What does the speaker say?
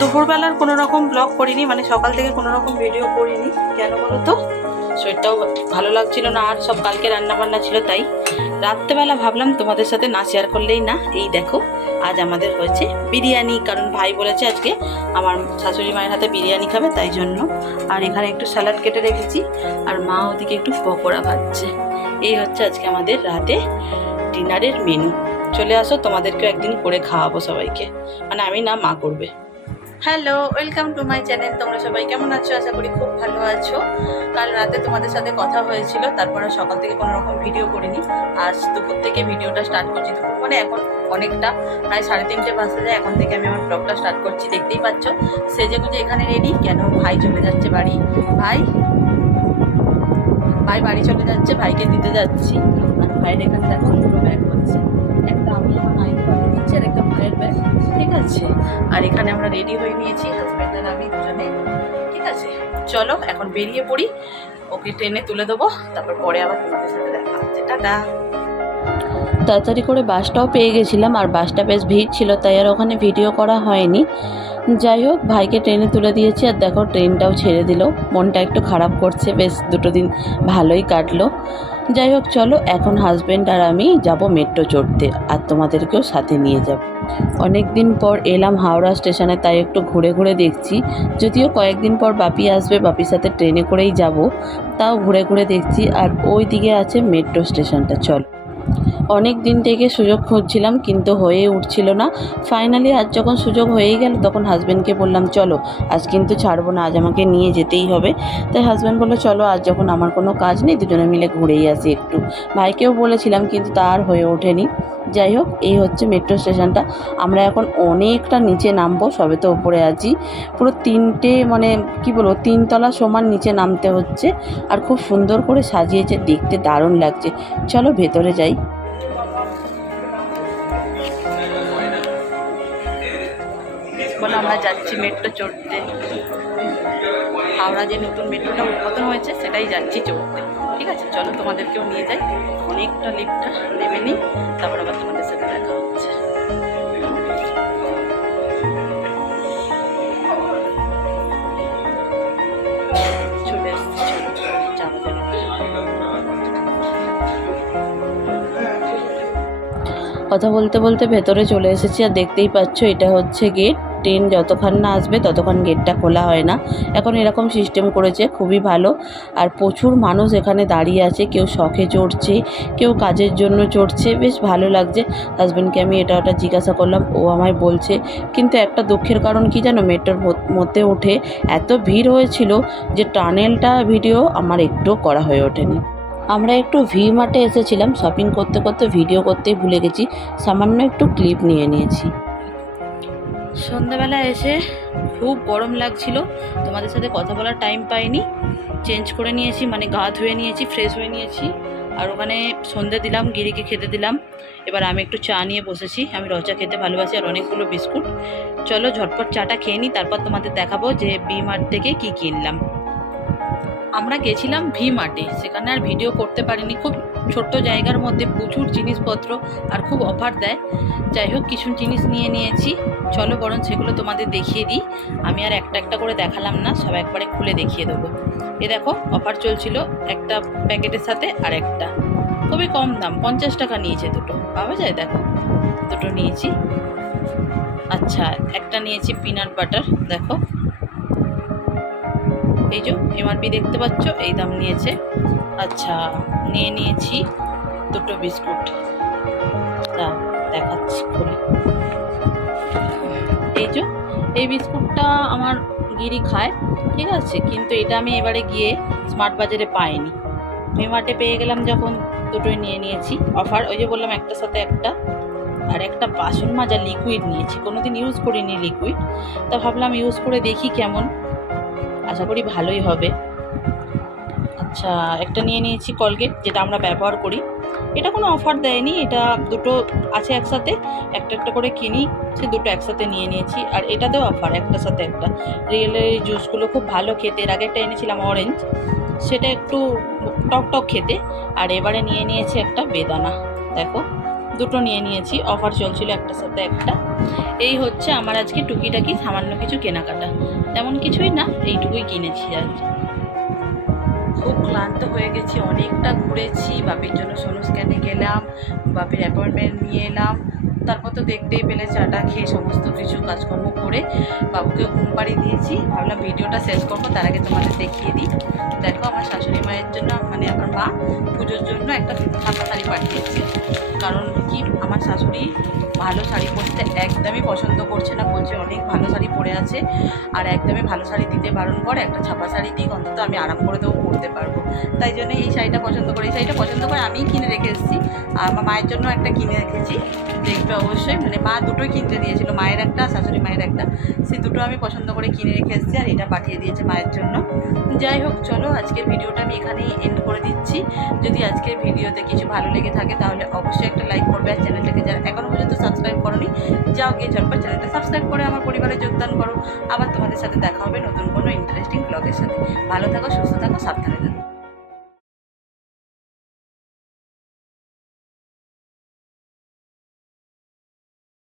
দুপুরবেলার কোনো রকম ব্লগ করিনি মানে সকাল থেকে কোনো রকম ভিডিও করিনি, কেন বলো তো শরীরটাও ভালো লাগছিল না, আর সব কালকে রান্না বান্না ছিল তাই। রাত্রেবেলা ভাবলাম তোমাদের সাথে না শেয়ার করলেই না, এই দেখো, আজ আমাদের হয়েছে বিরিয়ানি, কারণ ভাই বলেছে আজকে আমার শাশুড়ি মায়ের হাতে বিরিয়ানি খাবে, তাই জন্য। আর এখানে একটু স্যালাড কেটে রেখেছি, আর মা ওদিকে একটু পকোড়া ভাজছে। এই হচ্ছে আজকে আমাদের রাতে ডিনারের মেনু চলে আসো, তোমাদেরকেও একদিন করে খাওয়াবো সবাইকে। মানে আমি না, মা করবে। Hello, welcome to my channel. তোমরা সবাই কেমন আছো? আশা করি খুব ভালো আছো। কাল রাতে তোমাদের সাথে কথা হয়েছিল, তারপরে সকাল থেকে কোনো রকম ভিডিও করিনি। আজ দুপুর থেকে ভিডিওটা স্টার্ট করছি। দুপুর মানে এখন অনেকটা, প্রায় সাড়ে তিনটে বাজতে যায়। এখন থেকে আমি আমার ব্লগটা স্টার্ট করছি, দেখতেই পাচ্ছ। সেজে গুজে এখানে রেডি কেন? ভাই চলে যাচ্ছে বাড়ি। ভাই? ভাই বাড়ি চলে যাচ্ছে, ভাইকে দিতে যাচ্ছি। আর ভাইয়ের এখানে দেখো দুটো ব্যাগ। এখানে আমরা রেডি হয়ে নিয়েছি হাজব্যান্ড আর আমি দুজনে। ঠিক আছে? চলো, এখন বেরিয়ে পড়ি। ওকে ট্রেনে তুলে দেবো, তারপর পরে আবার তোমাদের সাথে দেখা হচ্ছে। টাটা! তাড়াতাড়ি করে বাসটাও পেয়ে গেছিলাম, আর বাসটা বেশ ভিড় ছিল, তাই আর ওখানে ভিডিও করা হয়নি। যাই হোক, ভাইকে ট্রেনে তুলে দিয়েছি, আর দেখো ট্রেনটাও ছেড়ে দিল। মনটা একটু খারাপ করছে, বেশ দুটো দিন ভালোই কাটলো। যাই হোক, চলো, এখন হাজব্যান্ড আর আমি যাব মেট্রো চড়তে আর তোমাদেরকেও সাথে নিয়ে যাব। অনেক দিন পর এলাম হাওড়া স্টেশনে তাই একটু ঘুরে ঘুরে দেখছি। যদিও কয়েকদিন পর বাপি আসবে, বাপির সাথে ট্রেনে করেই যাব, তাও ঘুরে ঘুরে দেখছি। আর ওই দিকে আছে মেট্রো স্টেশনটা চল। অনেক দিন থেকে সুযোগ খুঁজছিলাম, কিন্তু হয়ে উঠছিল না। ফাইনালি আজ যখন সুযোগ হয়েই গেল, তখন হাজব্যান্ডকে বললাম, চলো, আজ কিন্তু ছাড়বো না, আজ আমাকে নিয়ে যেতেই হবে। তাই হাজব্যান্ড বলল, চলো, আজ যখন আমার কোনো কাজ নেই, দুজনে মিলে ঘুরেই আসি একটু। ভাইকেও বলেছিলাম, কিন্তু তার হয়ে ওঠেনি। যাই হোক, এই হচ্ছে মেট্রো স্টেশনটা আমরা এখন অনেকটা নিচে নামবো, সবে তো ওপরে আছি। পুরো তিনটে মানে কি বলব, তিনতলা সমান নিচে নামতে হচ্ছে। আর খুব সুন্দর করে সাজিয়েছে, দেখতে দারুণ লাগছে। চলো, ভেতরে যাই। আমরা যাচ্ছি মেট্রো চড়তে। হাওড়া যে নতুন মেট্রোটা উদ্বোধন হয়েছে, সেটাই যাচ্ছি চড়তে। ঠিক আছে, চলো তোমাদেরকেও নিয়ে যাই। অনেকটা লিফটটা নেমে নিই, তারপর আবার তোমাদের সাথে দেখা হচ্ছে। কথা বলতে বলতে ভেতরে চলে এসেছি আর দেখতেই পাচ্ছ এটা হচ্ছে গেট ট্রেন যতক্ষণ না আসবে ততক্ষণ গেটটা খোলা হয় না। এখন এরকম সিস্টেম করেছে, খুবই ভালো। আর প্রচুর মানুষ এখানে দাঁড়িয়ে আছে, কেউ শখে চড়ছে, কেউ কাজের জন্য চড়ছে। বেশ ভালো লাগছে। হাজব্যান্ডকে আমি এটা ওটা জিজ্ঞাসা করলাম, ও আমায় বলছে, কিন্তু একটা দুঃখের কারণ কি জানো? মেট্রোর মধ্যে উঠে এত ভিড় হয়েছিল যে টানেলটা ভিডিও আমার একটুও করা হয়ে ওঠেনি। আমরা একটু ভি মার্টে এসেছিলাম শপিং করতে করতে ভিডিও করতেই ভুলে গেছি। সামান্য একটু ক্লিপ নিয়ে নিয়েছি। সন্ধ্যাবেলা এসে খুব গরম লাগছিল। তোমাদের সাথে কথা বলার টাইম পাইনি। চেঞ্জ করে নিয়েছি মানে গা ধুয়ে নিয়েছি ফ্রেশ হয়ে নিয়েছি। আর ওখানে সন্ধে দিলাম, গিরিকে খেতে দিলাম। এবার আমি একটু চা নিয়ে বসেছি। আমি রচা খেতে ভালোবাসি আর অনেকগুলো বিস্কুট। চলো ঝটপট চাটা খেয়ে নিই, তারপর তোমাদের দেখাবো যে বি মার্ট থেকে কী কিনলাম আমরা গেছিলাম ভি মার্টে সেখানে আর ভিডিও করতে পারিনি। খুব ছোট্ট জায়গার মধ্যে প্রচুর জিনিসপত্র আর খুব অফার দেয়। যাই হোক, কিছু জিনিস নিয়ে নিয়েছি। চলো বরং সেগুলো তোমাদের দেখিয়ে দিই। আমি আর একটা একটা করে দেখালাম না, সব একবারে খুলে দেখিয়ে দেবো। এ দেখো, অফার চলছিল একটা প্যাকেটের সাথে আর একটা। খুবই কম দাম, পঞ্চাশ টাকা নিয়েছে দুটো। পাওয়া যায়? দেখো, দুটো নিয়েছি। আচ্ছা একটা নিয়েছি পিনাট বাটার, দেখো। এই যে এমআরপি দেখতে পাচ্ছ, এই দাম নিয়েছে। আচ্ছা নিয়ে নিয়েছি দুটো বিস্কুট। তা দেখাচ্ছি খুলে। এই যে, এই বিস্কুটটা আমার গিরি খায়, ঠিক আছে? কিন্তু এটা আমি এবারে গিয়ে স্মার্ট বাজারে পাইনি। মেমার্টে পেয়ে গেলাম যখন, দুটোই নিয়ে নিয়েছি। অফার ওই যে বললাম, একটার সাথে একটা। আর একটা বাসন মাজা লিকুইড নিয়েছি। কোনোদিন ইউজ করিনি লিকুইড তা ভাবলাম ইউজ করে দেখি কেমন। আশা করি ভালোই হবে। আচ্ছা একটা নিয়ে নিয়েছি কলগেট যেটা আমরা ব্যবহার করি। এটা কোনো অফার দেয়নি, এটা দুটো আছে একসাথে, একটা একটা করে কিনি, সে দুটো একসাথে নিয়ে নিয়েছি। আর এটাতেও অফার একটার সাথে একটা। রিয়েলের এই জুসগুলো খুব ভালো খেতে, এর আগে একটা এনেছিলাম অরেঞ্জ সেটা একটু টক টক খেতে, আর এবারে নিয়ে নিয়েছি একটা বেদানা। দেখো। দুটো নিয়ে নিয়েছি অফার চলছিল একটার সাথে একটা। এই হচ্ছে আমার আজকে টুকিটাকি সামান্য কিছু কেনাকাটা। তেমন কিছুই না, এইটুকুই কিনেছি আর খুব ক্লান্ত হয়ে গেছি, অনেকটা ঘুরেছি, বাপির জন্য সোনু স্ক্যানে গেলাম, বাপির অ্যাপয়েন্টমেন্ট নিয়ে এলাম। তারপর তো দেখতেই পেলে চাটা খেয়ে সমস্ত কিছু কাজকর্ম করে বাবুকে ঘুম পাড়িয়ে দিয়েছি। ভাবলাম ভিডিওটা শেষ করব, তার আগে তোমাদের দেখিয়ে দিই। দেখো আমার শাশুড়ি মায়ের জন্য মানে আমার মা পুজোর জন্য একটা ছাপা শাড়ি পাঠিয়েছে। কারণ কি আমার শাশুড়ি ভালো শাড়ি পরতে একদমই পছন্দ করছে না, বলছে অনেক ভালো শাড়ি পরে আছে আর একদমই ভালো শাড়ি দিতে বারণ করে, একটা ছাপা শাড়ি দিক, অন্তত আমি আরাম করে দেবো পরতে পারব। তাই জন্য এই শাড়িটা পছন্দ করে। এই শাড়িটা পছন্দ করে আমিই কিনে রেখে এসেছি। আর আমার মায়ের জন্য একটা কিনে রেখেছি দেখবে অবশ্যই মানে মা দুটোই কিনতে দিয়েছিল, মায়ের একটা, শাশুড়ি মায়ের একটা। সেই দুটো আমি পছন্দ করে কিনে রেখে এসেছি আর এটা পাঠিয়ে দিয়েছে মায়ের জন্য। যাই হোক, চলো আজকের ভিডিওটা আমি এখানেই এন্ড করে দিচ্ছি। যদি আজকের ভিডিওতে কিছু ভালো লেগে থাকে, তাহলে অবশ্যই একটা লাইক করবে আর চ্যানেলটাকে যারা এখনও পর্যন্ত সাবস্ক্রাইব করনি, যাও গিয়ে ঝটপট চ্যানেলটা সাবস্ক্রাইব করে আমার পরিবারে যোগদান করো। আবার তোমাদের সাথে দেখা হবে নতুন কোনো ইন্টারেস্টিং ব্লগের সাথে। ভালো থাকো, সুস্থ থাকো, সাবধানে থাকো।